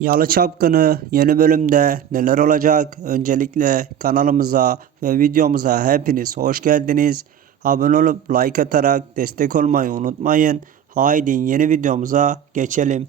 Yalı Çapkını yeni bölümde neler olacak? Öncelikle kanalımıza ve videomuza hepiniz hoş geldiniz. Abone olup like atarak destek olmayı unutmayın. Haydi yeni videomuza geçelim.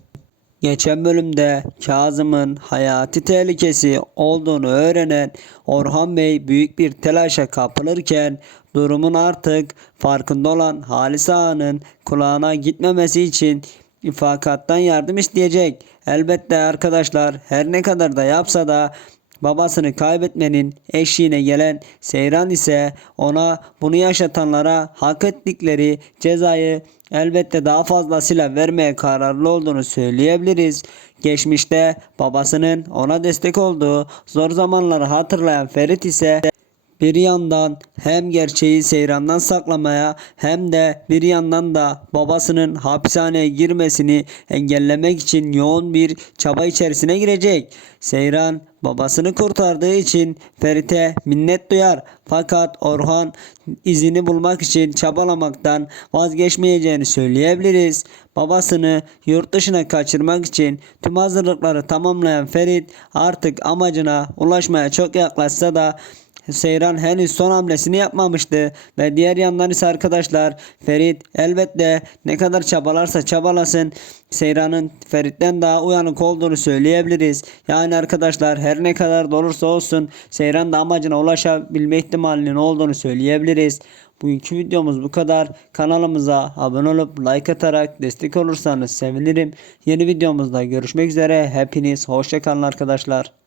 Geçen bölümde Kazım'ın hayati tehlikesi olduğunu öğrenen Orhan Bey büyük bir telaşa kapılırken durumun artık farkında olan Halis Ağa'nın kulağına gitmemesi için ifakattan yardım isteyecek. Elbette arkadaşlar her ne kadar da yapsa da babasını kaybetmenin eşiğine gelen Seyran ise ona bunu yaşatanlara hak ettikleri cezayı elbette daha fazlasıyla vermeye kararlı olduğunu söyleyebiliriz. Geçmişte babasının ona destek olduğu zor zamanları hatırlayan Ferit ise bir yandan hem gerçeği Seyran'dan saklamaya hem de bir yandan da babasının hapishaneye girmesini engellemek için yoğun bir çaba içerisine girecek. Seyran babasını kurtardığı için Ferit'e minnet duyar. Fakat Orhan izini bulmak için çabalamaktan vazgeçmeyeceğini söyleyebiliriz. Babasını yurt dışına kaçırmak için tüm hazırlıkları tamamlayan Ferit artık amacına ulaşmaya çok yaklaşsa da Seyran henüz son hamlesini yapmamıştı ve diğer yandan ise arkadaşlar Ferit elbette ne kadar çabalarsa çabalasın Seyran'ın Ferit'ten daha uyanık olduğunu söyleyebiliriz. Yani arkadaşlar her ne kadar da olursa olsun Seyran da amacına ulaşabilme ihtimalinin olduğunu söyleyebiliriz. Bugünkü videomuz bu kadar. Kanalımıza abone olup like atarak destek olursanız sevinirim. Yeni videomuzda görüşmek üzere. Hepiniz hoşçakalın arkadaşlar.